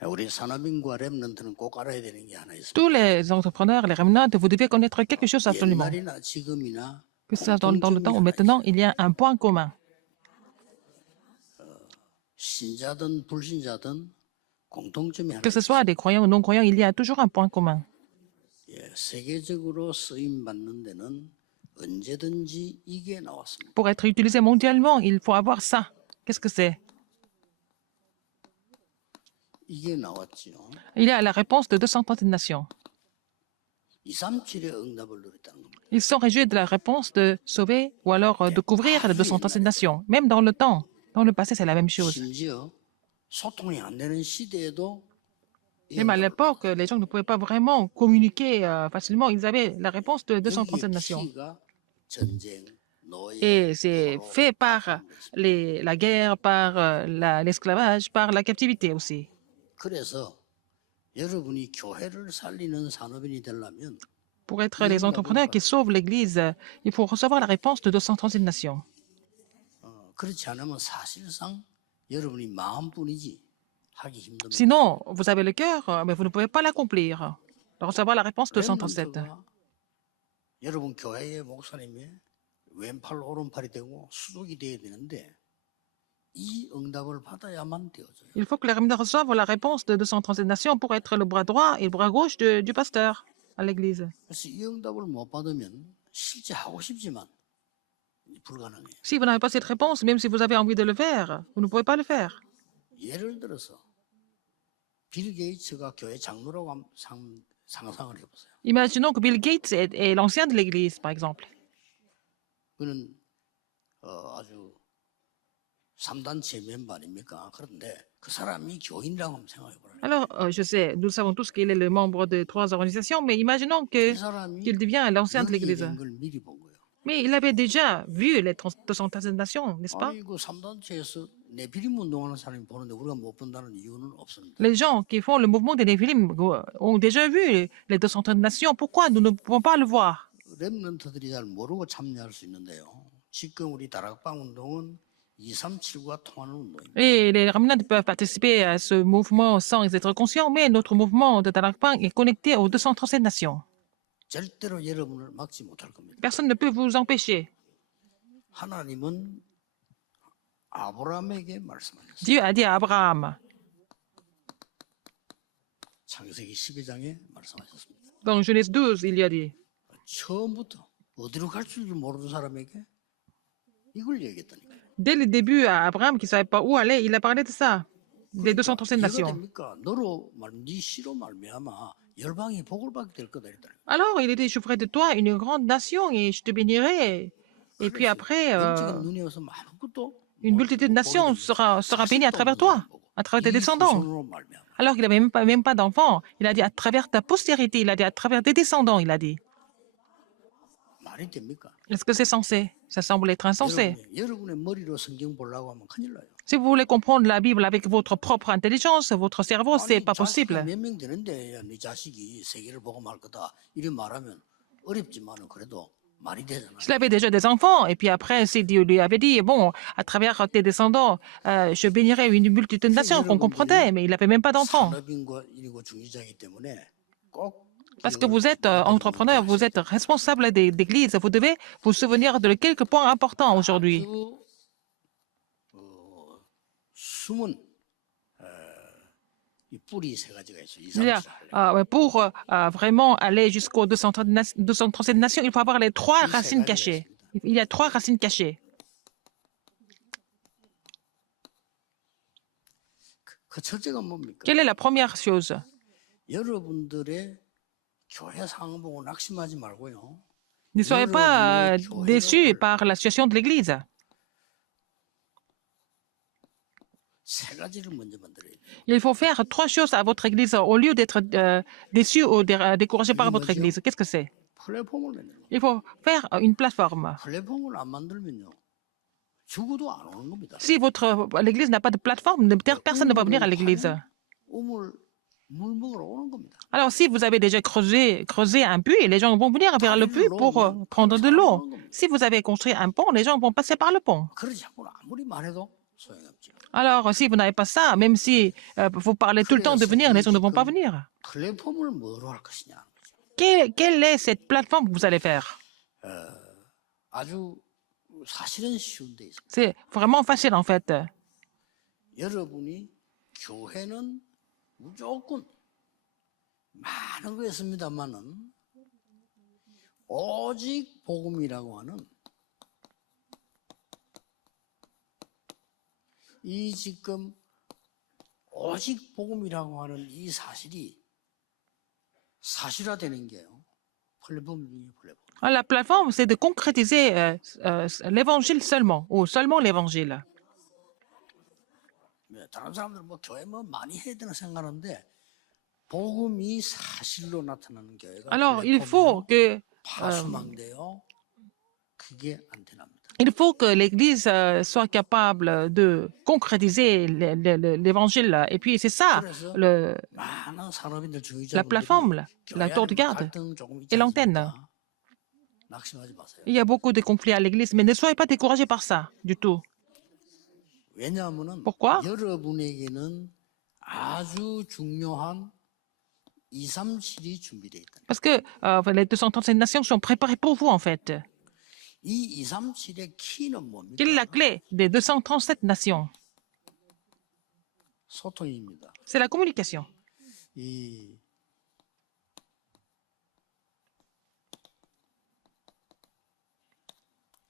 우리 산업인과 랩런트는 꼭 알아야 되는 게 하나 있습니다. Tous les entrepreneurs, les remnants, vous devez connaître quelque chose absolument. 옛날이나 지금이나 Que ça dans le 공통점이 temps ou 하나 maintenant, 있어요. il y a un point commun. 신자든 불신자든 공통점이 하나 Que ce 있어요. soit des croyants ou non-croyants, il y a toujours un point commun. 세계적으로 쓰임 받는 데는 언제든지 이게 나왔습니다. Pour être utilisé mondialement, il faut avoir ça. Qu'est-ce que c'est? 이게 나왔지요. Il y a la réponse de 230 nations. 237의 응답을 누렸다는 겁니다. Ils sont réjouis de la réponse de sauver ou alors de couvrir les 237 nations. Même dans le temps, dans le passé, c'est la même chose. 심지어 소통이 안 되는 시대에도 이 Même à 응답을 l'époque, les gens ne pouvaient pas vraiment communiquer facilement. Ils avaient la réponse de 여기에 237 nations. 키가 전쟁, 노예, Et c'est 포로, fait par 파괴 있습니다. la guerre, par l'esclavage, par la captivité aussi. 그래서 여러분이 교회를 살리는 산업인이 되려면 Pour être les entrepreneurs qui sauvent l'Église, il faut recevoir la réponse de 237 nations. 그렇지 않으면 사실상 여러분이 마음뿐이지 하기 힘듭니다. Sinon, vous avez le cœur, mais vous ne pouvez pas l'accomplir. De recevoir la réponse de 237. 렘넌트가 여러분 교회의 목사님이 왼팔 오른팔이 되고 수족이 돼야 되는데 이 응답을 받아야만 되어져요. Il faut que les remnants reçoivent la réponse de 237 nations pour être le bras droit et le bras gauche du pasteur à l'Église. 그래서 이 응답을 못 받으면 실제 하고 싶지만 불가능해요. Si vous n'avez pas cette réponse, même si vous avez envie de le faire, vous ne pouvez pas le faire. 예를 들어서 빌 게이츠가 교회 장로라고 상상을 해보세요. Imaginons que Bill Gates est l'ancien de l'Église, par exemple. 그는 아주 3단체 멤버 아닙니까? 그런데 그 사람이 교인이라고 한번 생각해보라요. Alors, je sais, nous savons tous qu'il est le membre de 3 organisations, mais imaginons 이 사람이 qu'il devient l'ancien de 여기에 l'Église. 된 걸 미리 본 거예요. Mais il avait déjà vu les 237 nations, n'est-ce pas? 아이고 3단체에서 내비림 운동하는 사람이 보는데 우리가 못 본다는 이유는 없습니다. Les gens qui font le mouvement des Néphilim ont déjà vu les 230 nations. Pourquoi nous ne pouvons pas le voir? 렘넌트들이 잘 모르고 참여할 수 있는데요. 지금 우리 다락방 운동은 237과 통하는 운동입니다. Et les Ramnades peuvent participer à ce mouvement sans être conscients, mais notre mouvement de Dalakpang est connecté aux 237 nations. 절대로 여러분을 막지 못할 겁니다. Personne ne peut vous empêcher. 하나님은 아브라함에게 말씀하셨어요. Dieu a dit à Abraham, 창세기 12장에 말씀하셨습니다. dans Genèse 12, il y a dit, 처음부터 어디로 갈 줄도 모르는 사람에게 이걸 얘기했다니까요. dès le début à Abraham qui ne savait pas où aller, il a parlé de ça, des 237 이해가 nations. 됩니까? 너로 네 씨로 말미암아 열방이 복을 받게 될 거다 이랬다니까요. Alors il a dit, je ferai de toi une grande nation et je te bénirai. Et puis après, 영적인 눈이 어서 아무것도 une multitude de nations sera bénie à travers toi, à travers tes descendants. Alors qu'il n'avait même pas d'enfants. Il a dit à travers ta postérité, il a dit à travers tes descendants, il a dit. 말이 됩니까? Est-ce que c'est censé? Ça semble être insensé. 여러분의 머리로 성경 보려고 하면 큰일 나요. Si vous voulez comprendre la Bible avec votre propre intelligence, votre cerveau, c'est pas possible. 몇명 되는데 네 자식이 세계를 보고 말 거다 이렇게 말하면 어렵지만은 그래도 말이 되잖아요. S'il avait déjà des enfants, et puis après, si Dieu lui avait dit, bon, à travers tes descendants, je bénirai une multitude de nations, qu'on comprenait, mais il n'avait même pas d'enfants. 산업인과 일이고 중지자이기 때문에 꼭 Parce que vous êtes entrepreneur, vous êtes responsable d'église, vous devez vous souvenir de quelques points importants aujourd'hui. 숨은 이 뿌리 세 가지가 있어요. Il y a, pour vraiment aller jusqu'aux 237 nations, il faut avoir les 3 racines cachées. Il y a 3 racines cachées. 그 첫째가 뭡니까? Quelle est la première chose? 여러분들의 교회 상황 보고 낙심하지 말고요. Ne soyez pas déçus par la situation de l'Église. 세 가지를 먼저 만들어야 돼요. Il faut faire 3 choses à votre Église au lieu d'être déçu ou découragé par votre Église. Qu'est-ce que c'est? 플랫폼을 만드는 거예요. Il faut faire une plateforme. 플랫폼을 안 만들면요. 죽어도 안 오는 겁니다. Si l'Église n'a pas de plateforme, personne ne va venir à l'Église. 우물 물 먹으러 오는 겁니다. Alors, si vous avez déjà creusé un puits, les gens vont venir vers le puits pour prendre de l'eau. Si vous avez construit un pont, les gens vont passer par le pont. 그러지 않고 아무리 말해도 소용이 없죠. Alors, si vous n'avez pas ça, même si vous parlez tout le temps de venir, les gens ne vont pas venir. 플랫폼을 뭐로 할 것이냐. Quelle est cette plateforme que vous allez faire? 아주 사실은 쉬운 데 있습니다. C'est vraiment facile, en fait. 여러분이 교회는 무조건 많은 거 있습니다만은 오직 복음이라고 하는 이 지금 오직 복음이라고 하는 이 사실이 사실화되는 게요. 플랫폼 중에 플랫폼. La plateforme, c'est de concrétiser l'évangile seulement, ou seulement l'évangile. 다른 사람들은 뭐 교회 뭐 많이 해야 되나 생각하는데 복음이 사실로 나타나는 교회가 Alors, il faut que 파수망돼요. 그게 안테나입니다. il faut que l'Église soit capable de concrétiser l'évangile. Et puis, c'est ça, 그래서 많은 산업인들 la plateforme, la tour de garde et l'antenne. 낙심하지 마세요. Il y a beaucoup de conflits à l'Église, mais ne soyez pas découragés par ça, du tout. 왜냐하면은 Pourquoi? 여러분에게는 아주 중요한 237이 준비되어 있다. Parce que les 237 nations sont préparées pour vous, en fait. 이 237의 키는 뭡니까? Quelle est la clé des 237 nations? 소통입니다. C'est la communication. 이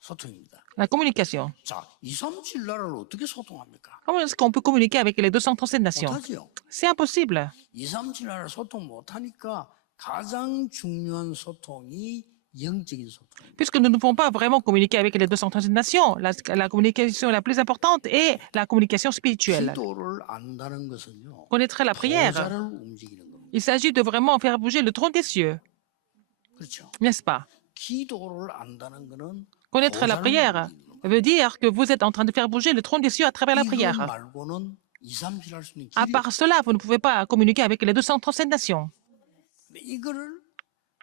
소통입니다. La communication. 자, 237 나라를 어떻게 소통합니까? Comment est-ce qu'on peut communiquer avec les 237 nations? 못하지요. C'est impossible. 237 나라를 소통 못하니까 가장 중요한 소통이 영적인 소통입니다. Puisque nous ne pouvons pas vraiment communiquer avec les 237 nations, la communication la plus importante est la communication spirituelle. 기도를 안다는 것은요. Connaître la prière. 보좌를 움직이는 겁니다. Il s'agit de vraiment faire bouger le trône des cieux, 그렇죠. n'est-ce pas? 기도를 안다는 것은 Connaître la prière veut dire que vous êtes en train de faire bouger le trône des cieux à travers la 이것 prière. 말고는 237 할 수 있는 À 길이 part cela, vous ne pouvez pas communiquer avec les 237 nations. 없는데 이거를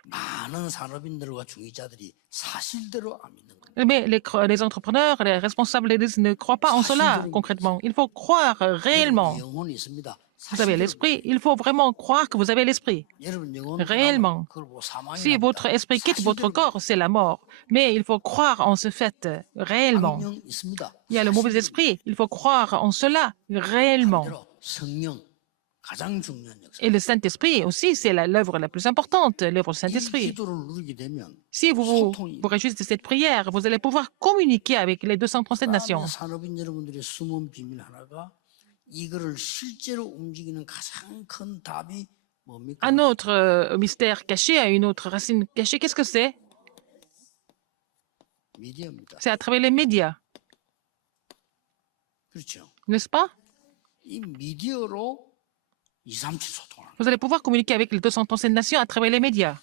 많은 산업인들과 중위자들이 사실대로 안 믿는 겁니다. Mais les entrepreneurs, les responsables l'Église ne croient pas en cela concrètement. Il faut croire réellement. 영혼이 있습니다. Vous avez l'esprit, il faut vraiment croire que vous avez l'esprit. 여러분 영혼 Réellement. 그걸 보고 사망이 Si votre esprit quitte votre corps, c'est la mort. Mais il faut croire en ce fait réellement. 악령 있습니다. Il y a le mauvais esprit, il faut croire en cela réellement. 반대로 성령 가장 중요한 역사. Et le Saint-Esprit aussi, c'est l'œuvre la plus importante, l'œuvre du 이 Saint-Esprit. 기도를 누리게 되면 Si vous vous réjouissez de cette prière, vous allez pouvoir communiquer avec les 237 nations. 그다음에 산업인 여러분들의 숨은 비밀 하나가 이거를 실제로 움직이는 가장 큰 답이 뭡니까? Un autre mystère caché, une autre racine cachée, qu'est-ce que c'est? 미디어입니다. C'est à travers les médias, 그렇죠. n'est-ce pas? 이 미디어로 237 소통하는 Vous allez pouvoir communiquer avec les 237 nations à travers les médias.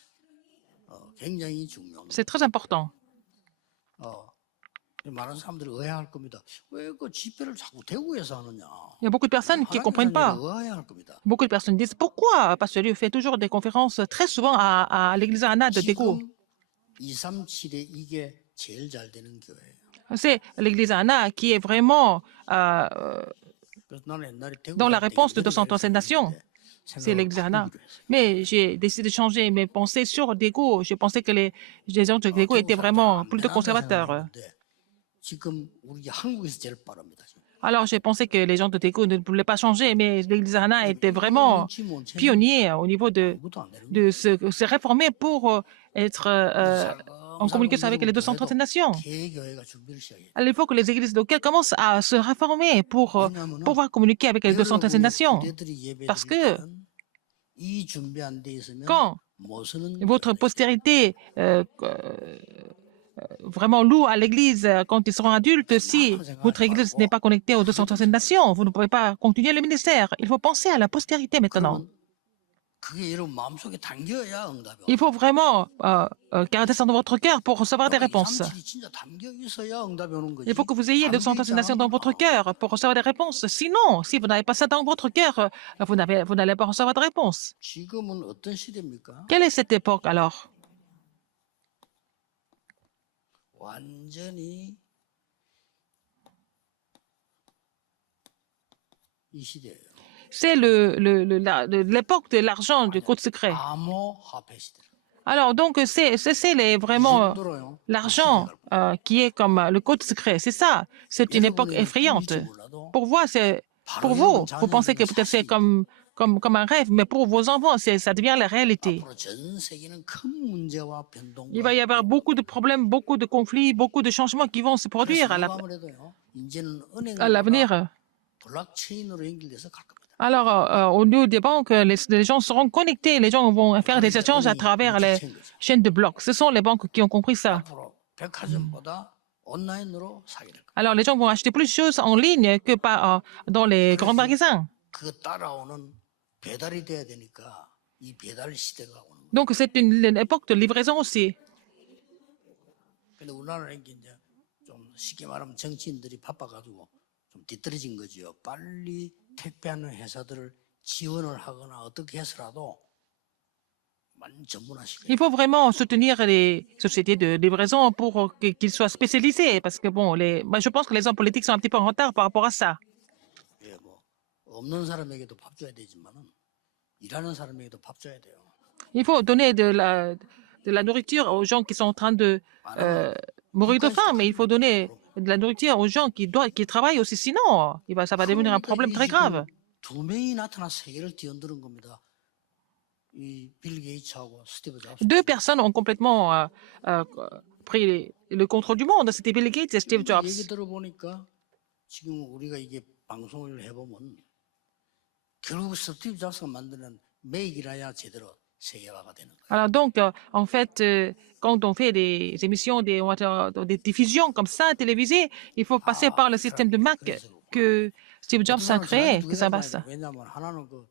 굉장히 중요합니다. C'est très important. 많은 사람들이 의아할 겁니다. 왜 그 집회를 자꾸 대구에서 하느냐? Il y a beaucoup de personnes qui ne comprennent pas. 의아할 겁니다. Beaucoup de personnes disent pourquoi Pasteur Liu fait toujours des conférences très souvent à l'église Anna de Daegu. 지금 237에 이게 제일 잘 되는 교회예요. C'est l'église Anna qui est vraiment 그래서 나는 옛날에 대구 dans la 갈 때 réponse de 이거를 237 nations. 생각을 C'est l'église Anna. 바꾸기로 했어요. Mais j'ai décidé de changer mes pensées sur Daegu. Je pensais que les gens de Daegu étaient vraiment plutôt conservateurs. 지금 우리 한국에서 제일 빠릅니다. 지금. Alors j'ai pensé que les gens de Daegu ne voulaient pas changer, mais l'église Anna était vraiment pionnier au niveau de 아무것도 안 되는 거예요. se réformer pour être en communication avec les 237 nations. 개교회가 준비를 시작해요. Il faut que les églises locales commencent à se réformer pour pouvoir communiquer avec les 237 nations. Parce que 이 준비 안 돼 있으면 quand 못 쓰는 votre postérité vraiment loue à l'église quand ils seront adultes, si votre église n'est pas connectée aux 237 nations, vous ne pouvez pas continuer le ministère. Il faut penser à la postérité maintenant. 그러면 그게 여러분 마음속에 담겨야 응답이 Il faut vraiment garder ça dans votre cœur pour recevoir des réponses. 237이 진짜 담겨 있어야 응답이 오는 거지. Il faut que vous ayez 237 nations dans votre cœur pour recevoir des réponses. Sinon, si vous n'avez pas ça dans votre cœur, vous n'allez pas recevoir de réponses. 지금은 어떤 시대입니까? Quelle est cette époque alors? 완전히 이 시대예요. C'est l'époque de l'argent, du code secret. 암호화폐 시대. Alors, donc, c'est vraiment 정도로요. l'argent qui est comme le code secret. C'est ça. C'est une époque effrayante. Pour vous, vous pensez que peut-être c'est comme un rêve, mais pour vos enfants, ça devient la réalité. 앞으로 전 세계는 큰 문제와 변동과 Il va y avoir beaucoup de problèmes, beaucoup de conflits, beaucoup de changements qui vont se produire 그래서 누가 아무래도요. 이제는 à l'avenir. 은행과 블록체인으로 연결돼서 갈 겁니다. Alors, au lieu des banques, les gens seront connectés, les gens vont faire des échanges à travers les chaînes de blocs. Ce sont les banques qui ont compris ça. 앞으로 백화점보다 온라인으로 사게 될 겁니다. Alors, les gens vont acheter plus de choses en ligne que dans les grands magasins. 그 따라오는 배달이 돼야 되니까 이 배달 시대가 오는 거예요. Donc, c'est une époque de livraison aussi. 근데 우리나라는 이제 좀 쉽게 말하면 정치인들이 바빠가지고 좀 뒤떨어진 거죠. 빨리 택배하는 회사들을 지원을 하거나 어떻게 해서라도 많이 전문화시켜야 Il faut vraiment soutenir les sociétés de livraison pour qu'ils soient spécialisés. Parce que, bon, moi, je pense que les hommes politiques sont un petit peu en retard par rapport à ça. 예, 뭐 없는 사람에게도 밥 줘야 되지만은 일하는 사람에게도 밥 줘야 돼요. Il faut donner de la nourriture aux gens qui sont en train de mourir de faim, mais il faut donner de la nourriture aux gens qui travaillent aussi. Sinon, ça va devenir un problème très grave. 두 명이 나타나 세계를 뒤흔드는 겁니다. 이 빌 게이츠하고 스티브 잡스. Deux personnes ont complètement pris le contrôle du monde. C'était Bill Gates et Steve Jobs. 얘기 들어보니까 지금 우리가 이게 방송을 해보면 결국 스티브 잡스가 만드는 메이크라야 제대로 세계화가 되는 거예요. Alors donc, en fait, quand on fait des émissions, des diffusions comme ça, télévisées, il faut passer par le système de Mac que Steve Jobs a créé, que ça passe. 왜냐하면 하나는 그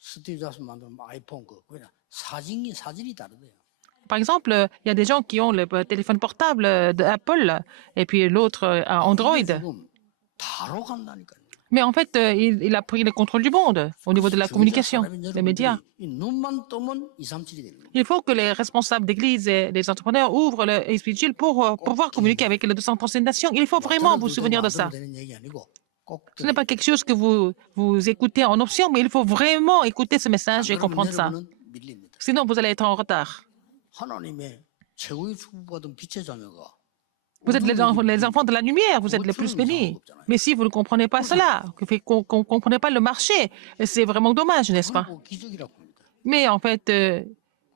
스티브 잡스 만든 아이폰 그냥 사진이 다르대요. Par exemple, il y a des gens qui ont le téléphone portable d'Apple et puis l'autre Android. 지금 다로 간다니까요. Mais en fait, il a pris le contrôle du monde au niveau de la communication, les médias. 눈만 뜨면 237이 되는 거예요. Il faut que les responsables d'église et les entrepreneurs ouvrent le spirituel pour pouvoir communiquer avec les 237 nations. Il faut vraiment vous souvenir de ça. 되는 얘기 아니고 꼭 Ce n'est pas quelque chose que vous écoutez en option, mais il faut vraiment écouter ce message et comprendre ça. 여러분은 밀립니다. Sinon, vous allez être en retard. 하나님의 최고의 축복받은 빛의 자녀가 Vous êtes les enfants de la lumière, vous êtes les plus bénis. Mais si vous ne comprenez pas cela, qu'on ne comprenez pas le marché, c'est vraiment dommage, n'est-ce pas? 그걸 기적이라고 합니다. Mais en fait,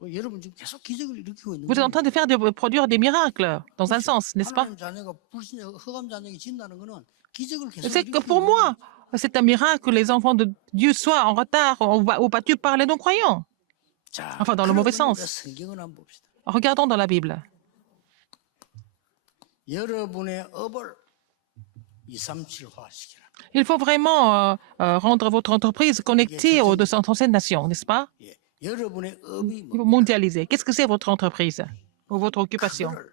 여러분 지금 계속 기적을 일으키고 있는 vous êtes en train de produire des miracles, dans un sens, n'est-ce pas? 하나님 자녀가 불신 흑암 자녀에게 진다는 거는 기적을 계속 C'est que 일으키고 pour 있는 moi, c'est un miracle que les enfants de Dieu soient en retard ou battus par les non-croyants. 자, Enfin, dans le mauvais 그러면 sens. 우리가 성경을 한번 봅시다. Regardons dans la Bible. 여러분의 업을 237화 시키라. Il faut vraiment rendre votre entreprise connectée aux 237 nations, n'est-ce pas? 예, 여러분의 업이 Il faut mondialiser. Qu'est-ce que c'est votre entreprise ou votre occupation? 그거를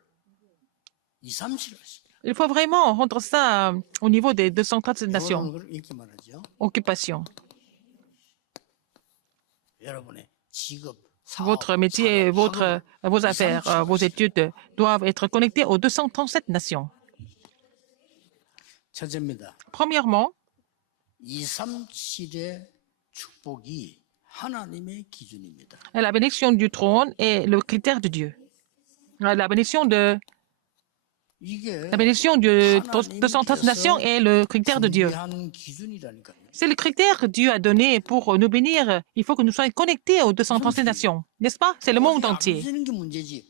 237화 시키라. Il faut vraiment rendre ça au niveau des 237 nations. 이걸 이렇게 말하죠. Occupation. 여러분의 직업, 사업, Votre métier, 산업, vos affaires, vos études doivent être connectées aux 237 nations. 첫째입니다. Premièrement, 237의 축복이 하나님의 기준입니다. la bénédiction du trône est le critère de Dieu. La bénédiction de 이게 La bénédiction de 237 nations est le critère de Dieu. 준비한 기준이라니까요. C'est le critère que Dieu a donné pour nous bénir. Il faut que nous soyons connectés aux 237 nations, n'est-ce pas? C'est le monde 어디 안 entier. 되는 게 문제지.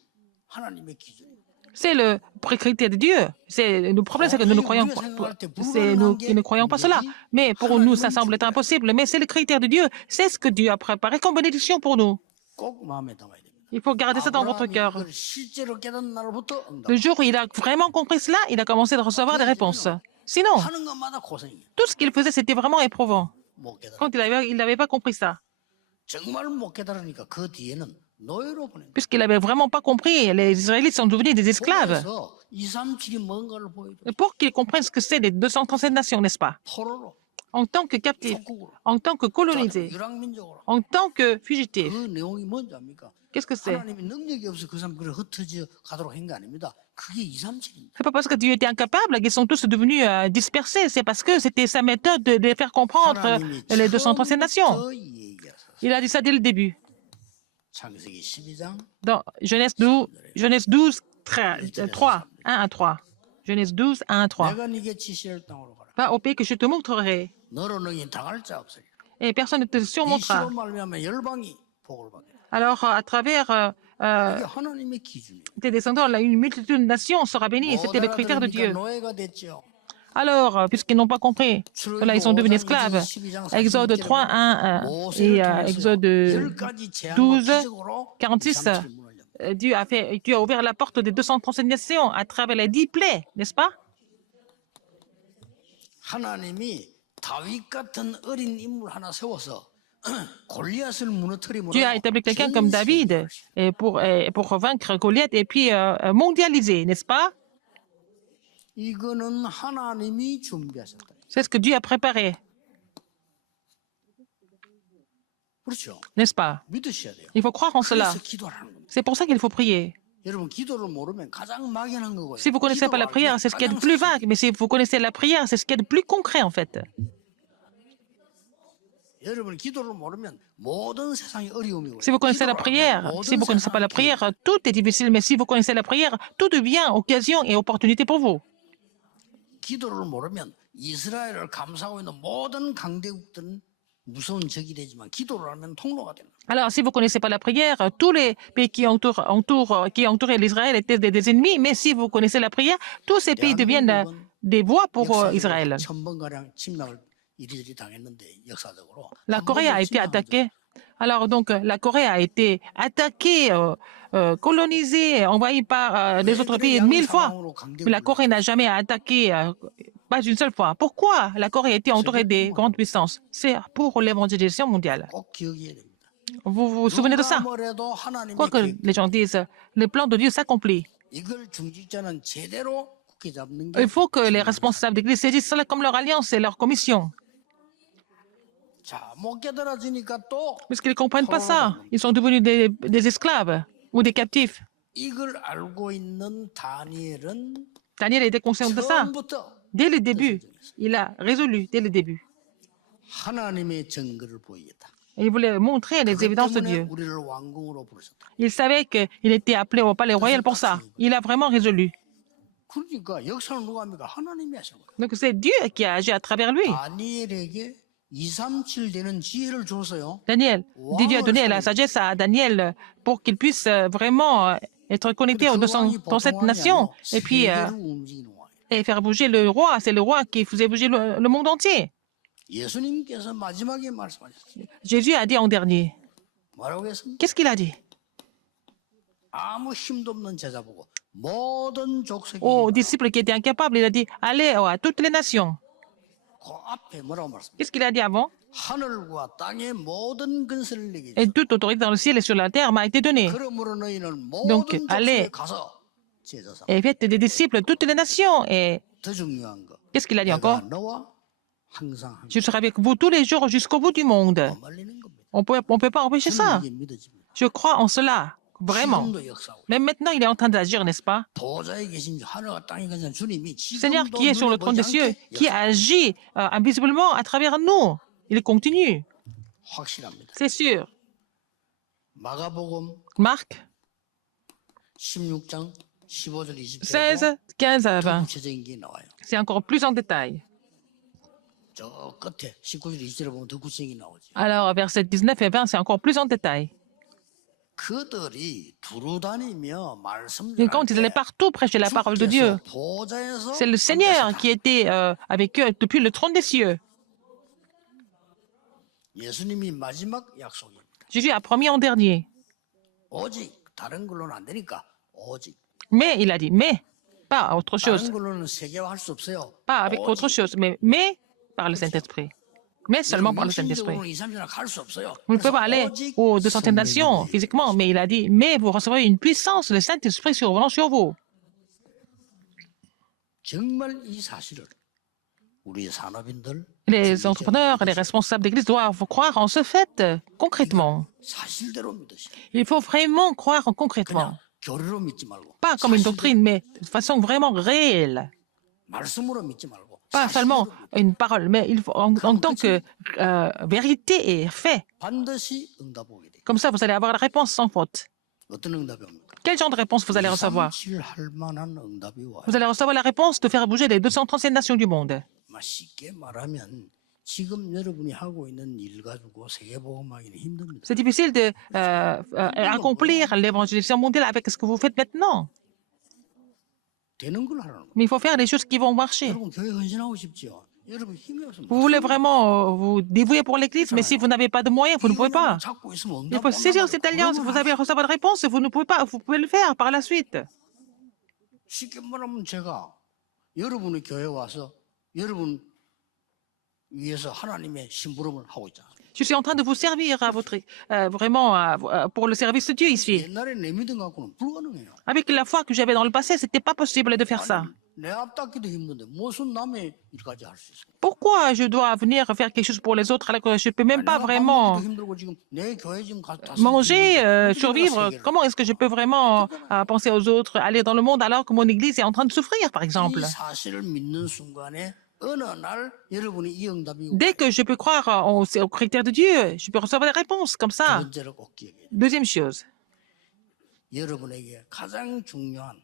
하나님의 기준. C'est le critère de Dieu. Le problème, c'est que nous ne croyons pas. C'est nous qui ne croyons pas cela. Mais pour nous, ça semble être impossible. Mais c'est le critère de Dieu. C'est ce que Dieu a préparé comme bénédiction pour nous. 꼭 마음에 담아야 됩니다. Il faut garder ça dans votre 아브라함이 cœur. 그걸 실제로 깨닫는 날부터 응답. Le jour où il a vraiment compris cela, il a commencé à recevoir des réponses. Sinon, 하는 것마다 고생이에요. tout ce qu'il faisait, c'était vraiment éprouvant. 못 깨달아. Quand il n'avait pas compris ça. 정말 못 깨달으니까 그 뒤에는 노예로 보낸 거예요. Puisqu'il n'avait vraiment pas compris, les Israélites sont devenus des esclaves. 그래서 237이 뭔가를 보여줘. Pour qu'ils comprennent ce que c'est les 237 nations, n'est-ce pas? 포로로. en tant que captifs, 속국으로, en tant que colonisés, 유랑민족으로. en tant que fugitifs. 그 내용이 뭔지 압니까? Qu'est-ce que c'est? 하나님이 능력이 없어 그 사람 그걸 흩어져 가도록 한 게 아닙니다. 그게 237입니다. C'est pas parce que Dieu était incapable qu'ils sont tous devenus dispersés. C'est parce que c'était sa méthode de les faire comprendre les 237 nations. 처음부터 이 얘기였어요. Il a dit ça dès le début. 창세기 12장 Dans Genèse 12, 3, 1 à 3. Genèse 12, 1 à 3. 내가 네게 지시할 땅으로 가라. Va au pays que je te montrerai. 너로 능히 당할 자 없으리라. Et personne ne te 이 surmontera. 시로 말미암아 열방이 복을 받으리라. Alors, à travers 이게 하나님의 기준이에요. tes descendants, une multitude de nations sera bénie. C'était le critère de Dieu. 노예가 됐죠. Alors, puisqu'ils n'ont pas compris, cela, ils sont devenus esclaves. Exode 3, 1 et Exode 12, 46, Dieu a ouvert la porte des 237 nations à travers les 10 plaies, n'est-ce pas? 하나님이 다윗 같은 어린 인물 하나 세워서 골리앗을 무너뜨리므로 Dieu a établi quelqu'un comme David et pour vaincre Goliath et puis mondialiser, n'est-ce pas? 이거는 하나님이 준비하셨다. C'est ce que Dieu a préparé, 그렇죠? n'est-ce pas? 믿으셔야 돼요. Il faut croire en cela. 그래서 기도하는 겁니다. C'est pour ça qu'il faut prier. 여러분 기도를 모르면 가장 막연한 거고요. Si vous ne connaissez pas la prière, c'est ce qui est de plus vague, mais si vous connaissez la prière, c'est ce qui est de plus concret en fait. 여러분 기도를 모르면 모든 세상이 어려움이고요. Si vous connaissez la prière, si vous ne connaissez pas la prière, tout est difficile, mais si vous connaissez la prière, tout devient occasion et opportunité pour vous. 기도를 모르면 이스라엘을 감싸고 있는 모든 강대국들은 무서운 적이 되지만 기도를 하면 통로가 됩니다. Alors, si vous ne connaissez pas la prière, tous les pays qui entouraient l'Israël étaient des ennemis, mais si vous connaissez la prière, tous ces pays deviennent des voies pour Israël. 1000번가량 침략을 이리저리 당했는데 역사적으로 La Corée a été attaquée. Alors, donc, la Corée a été attaquée, colonisée, envahie par les autres pays 1000 fois. Mais la Corée n'a jamais attaqué, pas une seule fois. Pourquoi la Corée a été entourée des grandes puissances? C'est pour l'évangélisation mondiale. 꼭 기억해야 됩니다. Vous vous souvenez de ça? 누가 뭐래도 하나님의 Quoi que 계획, les gens disent, le plan de Dieu s'accomplit. 이걸 중직자는 제대로 굳게 잡는 게 Il faut que les responsables d'Église saisissent cela comme leur alliance et leur commission. 자, 못 깨달아지니까 또 Puisqu'ils ne comprennent pas ça, ils sont devenus des esclaves ou des captifs. 이걸 알고 있는 다니엘은 Daniel était conscient de ça. 처음부터 Dès le début, il a résolu, dès le début. 하나님의 증거를 보이겠다. Il voulait montrer les 그것 évidences de 때문에 Dieu. 우리를 왕궁으로 부르셨다. Il savait qu'il était appelé au palais royal pour ça. Il a vraiment résolu. 그러니까 역사는 누가 합니까? 하나님이 하신 거예요. Donc c'est Dieu qui a agi à travers lui. 다니엘에게 237 되는 지혜를 줬어요. Daniel, Dieu a donné la sagesse à Daniel pour qu'il puisse vraiment être connecté aux 237 nations et puis et faire bouger le roi. C'est le roi qui faisait bouger le monde entier. 예수님께서 마지막에 말씀하셨어요. Jésus a dit en dernier. 뭐라고 했습니까? Qu'est-ce qu'il a dit? 아무 힘도 없는 제자 보고 모든 족속이 Aux disciples qui étaient incapables, il a dit, allez à toutes les nations. 그 앞에 뭐라고 말씀하셨어요? Qu'est-ce qu'il a dit avant? 하늘과 땅의 모든 근세를 내게 Et toute autorité dans le ciel et sur la terre m'a été donnée. 그러므로 너희는 Donc, 모든 allez. 족속에 가서 제자 삼아. Et faites des disciples toutes les nations. Et 더 중요한 거. qu'est-ce qu'il a dit 내가 encore? 너와 항상 Je serai avec vous tous les jours jusqu'au bout du monde. 말리는 겁니다. On peut pas empêcher ça. 저는 이게 믿어집니다. Je crois en cela, vraiment. 지금도 역사하고 Même maintenant, il est en train d'agir, n'est-ce pas? 보좌에 계신 하늘과 땅에 계신 주님이 Seigneur 지금도 qui est sur le 눈에 trône des 보이지 cieux, 않게 qui agit invisiblement à travers nous. Il continue, 확실합니다. c'est sûr. 마가복음 Marc 16장 15절 20절 16, 15 à 20. 구체적인 게 나와요. C'est encore plus en détail. 저 끝에 19절 20절에 보면 더 구체적인 게 나오죠. Alors, versets 19 et 20, c'est encore plus en détail. 그들이 두루다니며 말씀을 Et quand ils allaient partout prêcher la parole de Dieu, c'est le Seigneur qui était avec eux depuis le trône des cieux. 예수님이 마지막 약속입니다. Jésus a promis en dernier. 오직 다른 걸로는 안 되니까 오직 Mais, il a dit, mais, pas autre chose. 다른 걸로는 세계화할 수 없어요. Pas avec autre chose, mais par le Saint-Esprit. Mais seulement par le Saint-Esprit. 육신적으로는 2, 3주나 갈 수 없어요. Vous ne pouvez pas aller aux 200 nations 성령이 physiquement, mais il a dit, mais vous recevrez une puissance, le Saint-Esprit survenant sur vous. 정말 이 사실을 우리 산업인들, Les entrepreneurs et les responsables d'église doivent croire en ce fait concrètement. 사실대로 믿으셔. Il faut vraiment croire en concrètement. 그냥 교리로 믿지 말고 Pas comme une 사실대로, doctrine, mais de façon vraiment réelle. 말씀으로 믿지 말고 Pas seulement 사실대로 une parole, mais il faut en tant que vérité et fait. 반드시 응답 오게 돼. Comme ça, vous allez avoir la réponse sans faute. 어떤 응답이 옵니까? Quel genre de réponse vous allez recevoir? 할 만한 응답이 와요. Vous allez recevoir la réponse de faire bouger les 237 nations du monde. 쉽게 말하면 지금 여러분이 하고 있는 일 가지고 세계복음하기는 힘듭니다. C'est difficile de accomplir l'évangélisation mondiale avec ce que vous faites maintenant. 되는 걸 하라는 거예요. Mais il faut faire des choses qui vont marcher. 여러분 교회 헌신하고 싶지요? 여러분 힘이 없으면 Vous voulez vraiment vous dévouer pour l'Église, mais si vous n'avez pas de moyens, vous ne pouvez pas. 잡고 있으면 Il 응답 faut saisir 온다고 cette alliance. 그러면 Vous allez recevoir de réponse et vous ne pouvez pas. Vous pouvez le faire par la suite. 쉽게 말하면 제가 여러분의 교회에 와서 여러분 위해서 하나님의 심부름을 하고 있잖아요. Je suis en train de vous servir à votre, vraiment pour le service de Dieu ici. 옛날에 내 믿음 갖고는 불가능해요. Avec la foi que j'avais dans le passé, c'était pas possible de faire ça. 내 앞닦기도 힘든데 무슨 남의 일까지 할 수 있어요? Pourquoi je dois venir faire quelque chose pour les autres alors que je peux même pas 내가 밥 vraiment 먹기도 힘들고 지금 내 교회 지금 manger, survivre? Comment est-ce que je peux vraiment penser aux autres, aller dans le monde alors que mon Église est en train de souffrir, par exemple? 이 사실을 믿는 순간에 어느 날 여러분이 이 응답이 Dès que je peux croire aux critères de Dieu, je peux recevoir des réponses comme 두 ça. 번째로 꼭 기억해야 돼요. Deuxième chose, 여러분에게 가장 중요한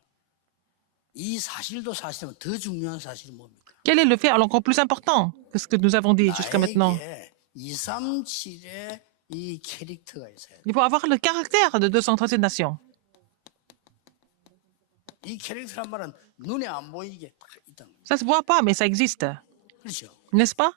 이 사실도 사실이면 더 중요한 사실이 뭡니까? quel est le fait encore plus important que ce que nous avons dit jusqu'à maintenant? 나에게 237의 이 캐릭터가 있어야 돼. Il faut avoir le caractère de 237 nations. 이 캐릭터란 말은 눈에 안 보이게 딱 있다는 거예요. Ça se voit pas, mais ça existe, 그렇죠? n'est-ce pas?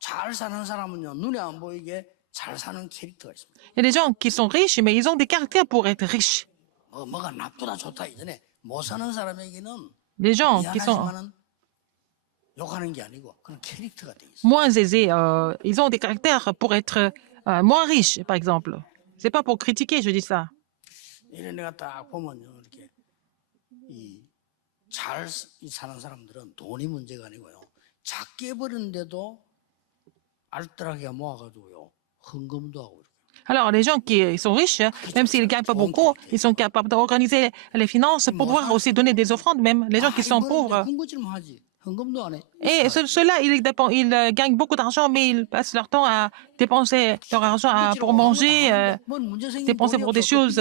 잘 사는 사람은요 눈에 안 보이게 잘 사는 캐릭터가 있습니다. Il y a des gens qui sont riches, mais ils ont des caractères pour être riches. 뭐가 나쁘다 좋다 이전에 못 사는 사람에게는 Des gens qui sont 미안하지만은 욕하는 게 아니고 그런 캐릭터가 돼 있어요. moins aisés, ils ont des caractères pour être moins riches, par exemple. C'est pas pour critiquer, je dis ça. 이래 내가 딱 보면요 이렇게 잘 사는 사람들은 돈이 문제가 아니고요 작게 버는데도 알뜰하게 모아가지고요 헌금도 하고 이렇게. Alors, les gens qui sont riches, même s'ils ne gagnent pas beaucoup, ils sont capables d'organiser les finances pour pouvoir aussi donner des offrandes, même. Les gens qui sont pauvres. 군것질만 하지 헌금도 안 해. Et ceux-là, ils gagnent beaucoup d'argent, mais ils passent leur temps à dépenser leur argent pour manger, dépenser pour des choses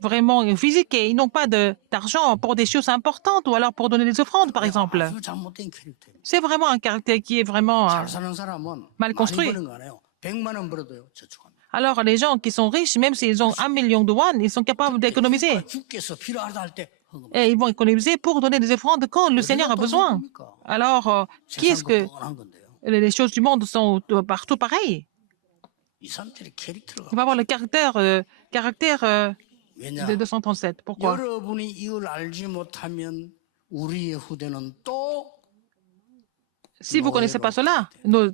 vraiment physiques et ils n'ont pas d'argent pour des choses importantes ou alors pour donner des offrandes, par exemple. 아주 잘못된 캐릭터예요. C'est vraiment un caractère qui est vraiment 잘 사는 사람은 mal 많이 construit. 버는 거 아니에요. 100만 원 벌어도요 저축합니다. Alors, les gens qui sont riches, même s'ils ont 1 million de won, ils sont capables d'économiser. 주께서 필요하다 할 때 헌금. Et ils vont économiser pour donner des offrandes quand le Seigneur a besoin. Alors, qui est-ce que 뻔한 건데요. les choses du monde sont partout pareilles? 237의 캐릭터가 Il va avoir le caractère 왜냐? de 237. Pourquoi? 여러분이 이걸 알지 못하면 우리의 후대는 또 Si vous ne connaissez pas cela, nos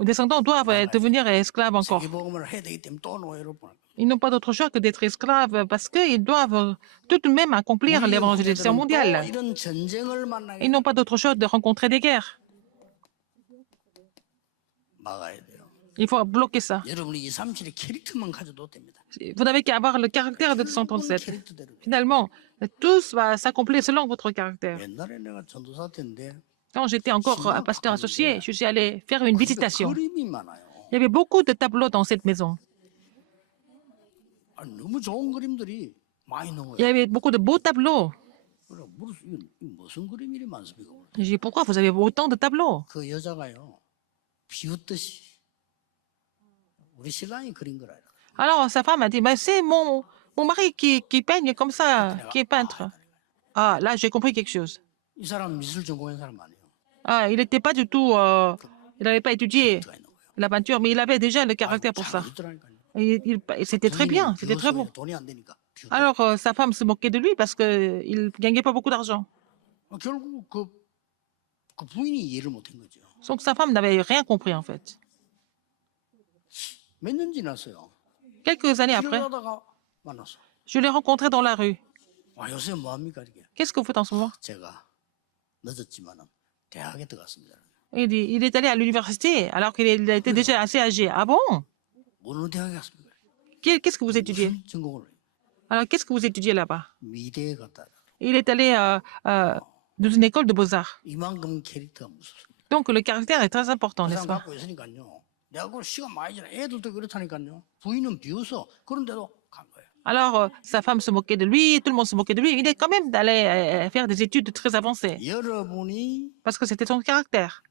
descendants doivent devenir esclaves encore. 세계복음을 해야 되기 때문에 또 노예로 보내. Ils n'ont pas d'autre choix que d'être esclaves parce qu'ils doivent tout de même accomplir l'évangélisation mondiale. 이런 전쟁을 만나게 Ils n'ont pas d'autre choix de rencontrer des guerres. 막아야 돼요. Il faut bloquer ça. 여러분이 237의 캐릭터만 가져도 됩니다. Vous n'avez qu'à avoir le caractère de 237. 캐릭터대로. Finalement, tout va s'accomplir selon votre caractère. 옛날에 내가 전도사 때인데 Quand j'étais encore un pasteur associé, je suis allé faire une visitation. 그림이 많아요. Il y avait beaucoup de tableaux dans cette maison. 너무 좋은 그림들이 많이 나와요. Il y avait beaucoup de beaux tableaux. 그래, 무슨 그림이 많습니까? J'ai dit, pourquoi vous avez autant de tableaux? 그 여자가요 비웃듯이 우리 신랑이 그린 거라. Alors, sa femme a dit, mais c'est mon mari qui peigne comme ça, qui est peintre. Ah, là, j'ai compris quelque chose. 이 사람 미술 전공한 사람 아니에요. Ah, il n'était pas du tout, il n'avait pas étudié 가 있는 거예요. la peinture, mais il avait déjà le caractère pour ça. 그러니까요. Et c'était très bien, c'était très beau. 돈이 안 되니까. 비웃. Alors, sa femme se moquait de lui parce qu'il ne gagnait pas beaucoup d'argent. 결국 그 부인이 이해를 못한 거죠. Donc, sa femme n'avait rien compris, en fait. 몇 년 지났어요. Quelques années 길을 après, 가다가 만났어. je l'ai rencontré dans la rue. 와 요새 뭐 합니까 이게? Qu'est-ce que vous faites en ce moment? 제가 늦었지만은 대학에 들어갔습니다. Il est allé à l'université alors qu'il était déjà assez âgé. Ah bon? 어느 대학에 갔습니까? Qu'est-ce que vous étudiez? 무슨 전공을 해요? Alors, qu'est-ce que vous étudiez là-bas? 미대에 갔다. Il est allé dans une école de beaux-arts. 이만큼 캐릭터가 무섭습니다. Donc, le caractère est très important, 그 n'est-ce 사람 pas? 갖고 있으니까요. 내가 그걸 시간 많이 지나 애들도 그렇다니까요. 부인은 비웃어. 그런데도 간 거예요. Alors, sa femme se moquait de lui, tout le monde se moquait de lui. Il est quand même allé faire des études très avancées 여러분이 parce que c'était son caractère.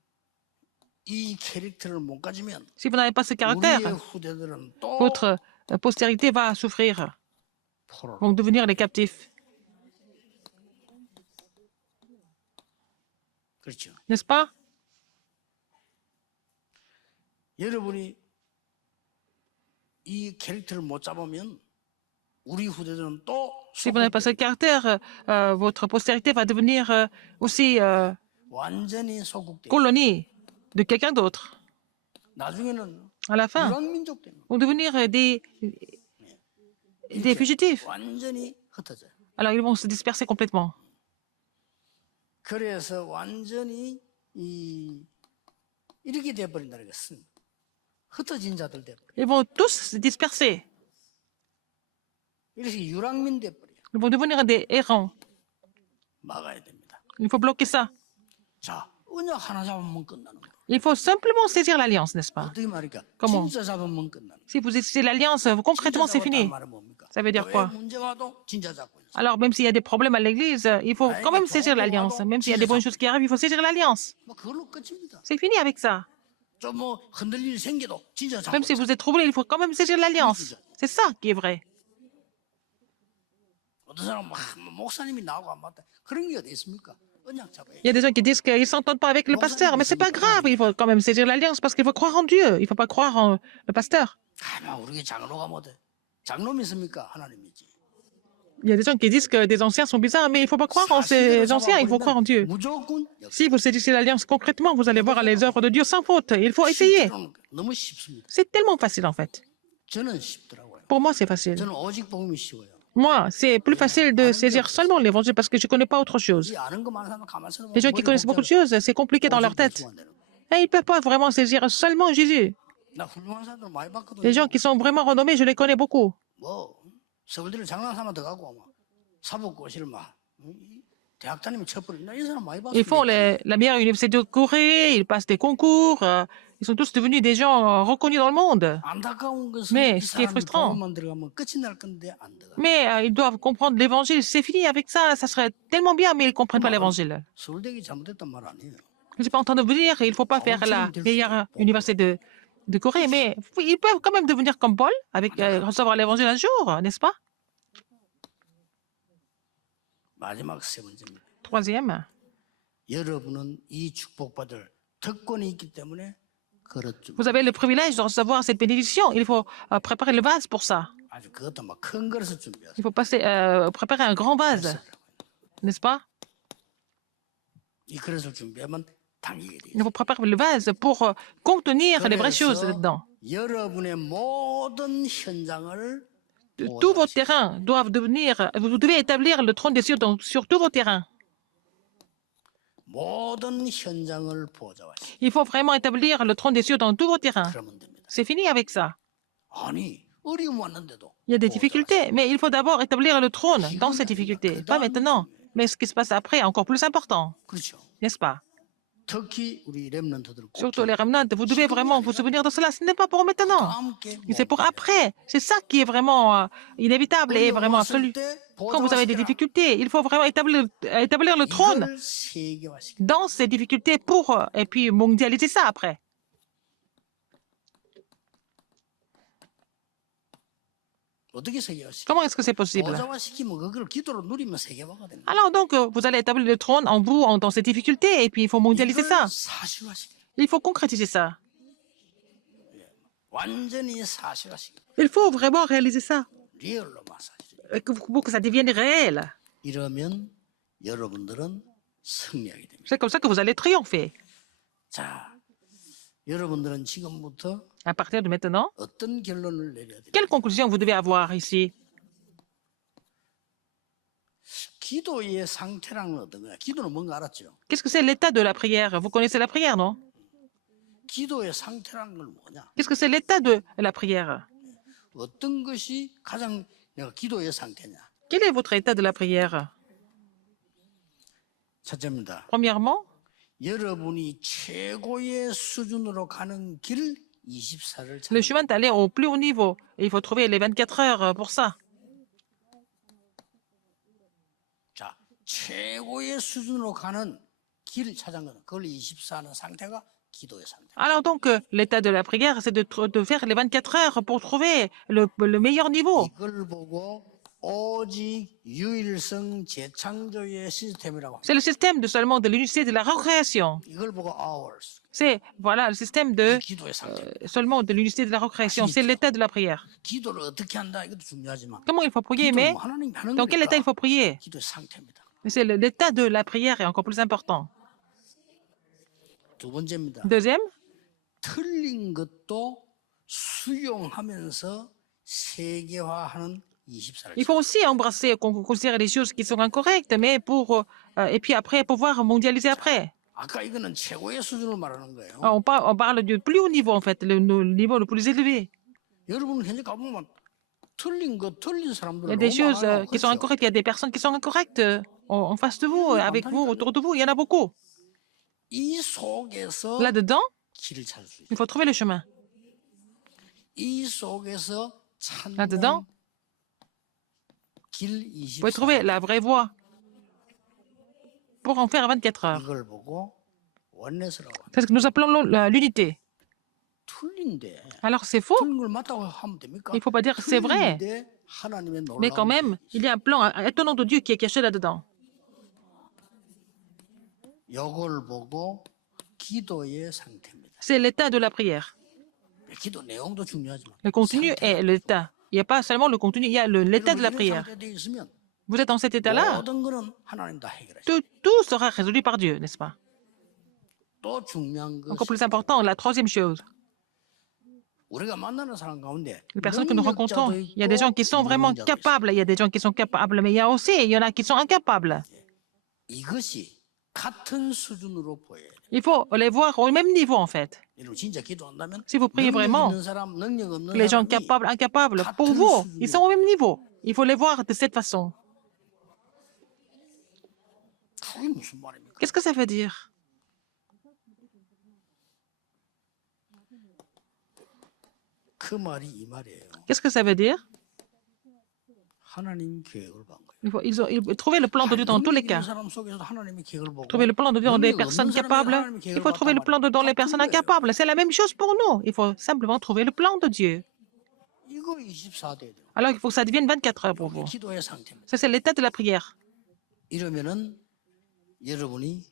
이 캐릭터를 못 가지면 Si vous n'avez pas ce caractère, 우리의 후대들은 또 votre postérité va souffrir, 포로로. vont devenir les captifs, 그렇죠. n'est-ce pas? 여러분이 이 캐릭터를 못 잡으면 우리 후대들은 또 Si vous n'avez pas ce caractère, votre postérité va devenir aussi 완전히 소국돼. colonie de quelqu'un d'autre. 나중에는 À la fin, 유랑민족 됩니다. vont devenir des fugitifs. 완전히 흩어져요. Alors, ils vont se disperser complètement. 그래서 완전히 이렇게 돼버린다는 것은 흩어진 자들 돼버려. Ils vont tous se disperser. 이렇게 유랑민 돼버려. Ils vont devenir des errants. 막아야 됩니다. Il faut bloquer ça. 자, 언약 하나 잡으면 끝나는 거예요. Il faut simplement saisir l'alliance, n'est-ce pas? 어떻게 말일까? Comment? 진짜 잡으면 끝나는 거예요. Si vous saisissez l'alliance, concrètement, c'est fini. 말은 뭡니까? Ça veut dire quoi? 문제 와도 진짜 잡고 있어요. Alors, même s'il y a des problèmes à l'église, il faut quand même saisir l'alliance. Même s'il y a des bonnes choses qui arrivent, il faut saisir l'alliance. 뭐 그걸로 끝입니다. C'est fini avec ça. 좀 뭐 흔들릴 일 생겨도 진짜 잡고 Même si 있어요. vous êtes troublé, il faut quand même saisir l'alliance. C'est ça qui est vrai. 어떤 사람은 막 목사님이 나오고 안 맞다. 그런 게 어디 있습니까? 언약 잡아야 Il y a des gens qui disent qu'ils ne s'entendent pas avec le pasteur, mais c'est pas grave, il faut quand même saisir l'alliance parce qu'il faut croire en Dieu, il ne faut pas croire en le pasteur. 우리 장로가 못해. 장로 믿습니까? 하나님이지. Il y a des gens qui disent que des anciens sont bizarres, mais il ne faut pas croire en ces anciens, il faut croire en Dieu. 무조건 Si vous saisissez l'alliance concrètement, vous allez voir les œuvres de Dieu sans faute. Il faut essayer. 너무 쉽습니다. C'est tellement facile en fait. 저는 쉽더라고요. Pour moi, c'est facile. 저는 오직 복음이 쉬워요. Moi, c'est plus facile de saisir seulement l'évangile parce que je ne connais pas autre chose. 이 아는 거 많은 사람 가만 있어. Les gens qui connaissent beaucoup de choses, c'est compliqué dans leur tête. Et ils ne peuvent pas vraiment saisir seulement Jésus. 나 훌륭한 사람들 많이 봤거든요. Les gens qui sont vraiment renommés, je les connais beaucoup. 뭐 서울대를 장난 삼아 들어가고 막 사법고시를 막 대학 다니면 쳐버린다. 이 사람 많이 봤어요. Ils font la meilleure université de Corée, ils passent des concours, ils sont tous devenus des gens reconnus dans le monde. 안타까운 것은 Mais 이 ce qui est 사람이 frustrant. 복음만 들어가면 끝이 날 건데 안 들어가. Mais ils doivent comprendre l'évangile. C'est fini avec ça, ça serait tellement bien, mais ils ne comprennent pas l'évangile. 서울대기 잘못했단 말 아니에요. Je ne suis pas en train de vous dire qu'il ne faut pas faire la meilleure université de Corée, mais ils peuvent quand même devenir comme Paul, avec recevoir l'évangile un jour, n'est-ce pas? 마지막 세 번째입니다. Troisième, 여러분은 이 축복받을 특권이 있기 때문에 그렇죠. vous avez le privilège de recevoir cette bénédiction. Il faut préparer le vase pour ça. 아주 그것도 막 큰 그릇을 준비하세요. Il faut préparer un grand vase, n'est-ce pas? 이 그릇을 준비하면 당기게 돼요. Il faut préparer le vase pour contenir les vraies choses dedans. 여러분의 모든 현장을 Tous vos terrains doivent devenir, vous devez établir le trône des cieux sur tous vos terrains. 모든 현장을 보좌하시고 Il faut vraiment établir le trône des cieux dans tous vos terrains. 그러면 됩니다. C'est fini avec ça. 아니 어려움 왔는데도 Il y a des difficultés, mais il faut d'abord établir le trône dans ces difficultés. Pas maintenant, mais ce qui se passe après est encore plus important, 그렇죠. n'est-ce pas? 특히 우리 렘넌트들은 꼭 Surtout les remnants, vous devez vraiment vous souvenir de cela. Ce n'est pas pour maintenant. 함께 C'est pour après. C'est ça qui est vraiment inévitable et vraiment absolu. Quand vous avez des difficultés, il faut vraiment établir le trône 이걸 세계화시켜. dans ces difficultés pour, et puis mondialiser ça après. 어떻게 세계화시켜? Comment est-ce que c'est possible? 보좌화시키면 그걸 기도로 누리면 세계화가 되는 거예요. Alors donc, vous allez établir le trône en vous, dans ces difficultés, et puis il faut mondialiser ça. 이걸 사실화시켜. Il faut concrétiser ça. 완전히 사실화시켜. Il faut vraiment réaliser ça, 리얼로만 사실. pour que ça devienne réel. 이러면 여러분들은 승리하게 됩니다. C'est comme ça que vous allez triompher. 자, 여러분들은 지금부터 À partir de maintenant, 어떤 결론을 내려야 돼요? quelle conclusion vous devez avoir ici? 기도의 상태라는 건 어떤 거야? 기도는 뭔가 알았죠? Qu'est-ce que c'est l'état de la prière? Vous connaissez la prière, non? 기도의 상태라는 건 뭐냐? Qu'est-ce que c'est l'état de la prière? 어떤 것이 가장 내가 기도의 상태냐? Quel est votre état de la prière? 첫째입니다. Premièrement, 여러분이 최고의 수준으로 가는 길 24를 le 찾는 chemin d'aller au plus haut niveau. Et il faut trouver les 24 heures pour ça. 자, 최고의 수준으로 가는 길을 찾은 거는 그걸 24는 상태가 기도의 상태. Alors donc, l'état de la prière, c'est de faire les 24 heures pour trouver le meilleur niveau. 이걸 보고 오직 유일성 재창조의 시스템이라고 합니다. C'est le système de seulement de l'unité de la recréation. 이걸 보고 hours. C'est, voilà, le système de 기도의 상태. seulement de l'unité de la recréation. C'est l'état de la prière. 기도를 어떻게 한다 이것도 중요하지만 Comment il faut prier, mais 기도는 하나님이 하는 dans quel état il 거니까 faut prier? 기도의 상태입니다. Mais c'est l'état de la prière est encore plus important. 두 번째입니다. Deuxième, 틀린 것도 수용하면서 세계화하는 24를. il faut aussi embrasser, considérer les choses qui sont incorrectes, mais et puis après, pouvoir mondialiser après. 아까 이거는 최고의 수준을 말하는 거예요. On parle du plus haut niveau, en fait, le niveau le plus élevé. 여러분 현재 가보면 틀린 Il y 사람들은 a des 너무 choses 많아요. qui sont 그렇죠? incorrectes, il y a des personnes qui sont incorrectes en face de vous, avec vous, autour de vous, il y en a beaucoup. 이 속에서 Là-dedans, 길을 찾을 수 있어요. il faut trouver le chemin. 이 속에서 찾는 Là-dedans, 길 il faut trouver 24. la vraie voie pour en faire 24 heures. 이걸 보고 원내스라고 합니다. C'est ce que nous appelons l'unité. 틀린데 Alors c'est faux, 틀린 걸 맞다고 하면 됩니까? il ne faut pas dire que c'est vrai. 틀린데 하나님의 Mais quand 놀라운 même, il y a un plan étonnant de Dieu qui est caché là-dedans. 이걸 보고 기도의 상태입니다. C'est l'état de la prière. 기도 내용도 중요하지만 Le contenu est l'état. Il n'y a pas seulement le contenu, il y a l'état de la 이런 prière. 상태에 있으면 Vous êtes dans cet état-là, 모든 거는 하나님 다 해결하죠. tout sera résolu par Dieu, n'est-ce pas? 또 중요한 Encore 것은 plus important, la troisième chose, 우리가 만나는 사람 가운데 les personnes que nous rencontrons, 능력자도 il y a des gens qui sont 있고 vraiment 무능자도 있어요. capables, il y a des gens qui sont capables, mais il y en a qui sont incapables. 이것이 같은 수준으로 보여야 돼요. Il faut les voir au même niveau, en fait. 여러분 진짜 기도한다면 Si vous priez 능력 vraiment, 있는 사람, 능력 없는 les gens 사람이 capables, incapables, pour vous, ils sont au même niveau. Il faut les voir de cette façon. 그게 무슨 말입니까? Qu'est-ce que ça veut dire? 그 말이 이 말이에요. Qu'est-ce que ça veut dire? 하나님 계획을 본 거예요. Ils ont trouvé le plan de Dieu dans tous les 능력 있는 cas. 사람 속에서도 하나님의 계획을 보고 Trouver le plan de Dieu dans des 능력 personnes 없는 사람이 capables. 하나님의 Il 계획을 faut trouver le 봤단 plan de Dieu dans les 말이에요. personnes 같은 거예요. incapables. C'est la même chose pour nous. Il faut simplement trouver le plan de Dieu. 이거 24 돼야 돼요. Alors il faut que ça devienne 24 heures pour vous. 기도의 상태입니다. Ça, c'est l'état de la prière. 이러면은 여러분이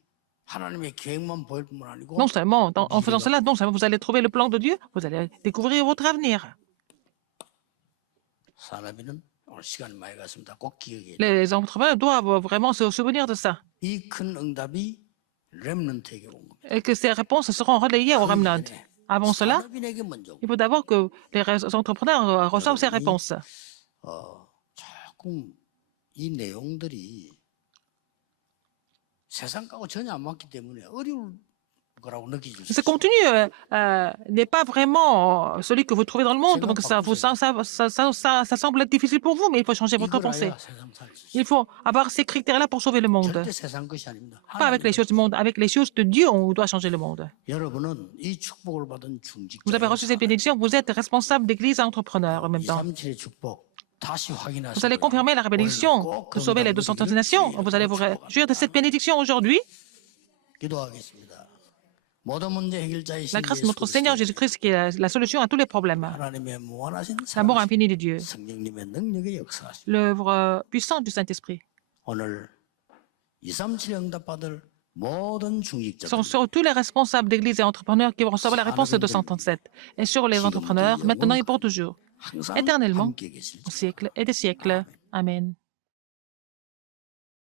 하나님의 계획만 보일 뿐만 아니고 Non seulement, en faisant cela, non seulement vous allez trouver le plan de Dieu, vous allez découvrir votre avenir. 사람이는 오늘 시간이 많이 갔습니다. 꼭 기억해야 돼요. Les entrepreneurs doivent vraiment se souvenir de ça. 이 큰 응답이 렘넌트에게 온 겁니다. Et que ces réponses seront relayées au remnant. Avant cela, 산업인에게 먼저 il faut d'abord que les entrepreneurs reçoivent ces réponses. 조금 이 내용들이 세상하고 전혀 안 맞기 때문에 어려울 거라고 느끼실 수 Ce 있어요. contenu n'est pas vraiment celui que vous trouvez dans le monde, donc ça semble être difficile pour vous, mais il faut changer votre pensée. 이거라야 세상 살수 있어요. Il faut avoir ces critères-là pour sauver le monde. 절대 세상 것이 아닙니다. Pas avec les choses du monde, avec les choses de Dieu, on doit changer le monde. 여러분은 이 축복을 받은 중직자. Vous avez reçu cette bénédiction, vous êtes responsable d'église et entrepreneur en même temps. 237의 축복 다시 확인하세요. Vous allez confirmer la bénédiction de sauver les 230 nations. Vous allez vous réjouir de cette bénédiction aujourd'hui. 기도하겠습니다. 모든 문제 해결자이신 La grâce de notre Seigneur Jésus-Christ qui est la solution à tous les problèmes. 하나님의 무한하신 L'amour 사랑, infini de Dieu. 성령님의 능력의 역사하심. L'œuvre puissante du Saint-Esprit. 오늘 237 응답받을 모든 중직자들 Sont sur tous les responsables d'église et entrepreneurs qui vont recevoir la réponse de 237. Et sur les entrepreneurs, maintenant et pour toujours, 항상 éternellement, 함께 계실 au siècle et des siècles. Amen.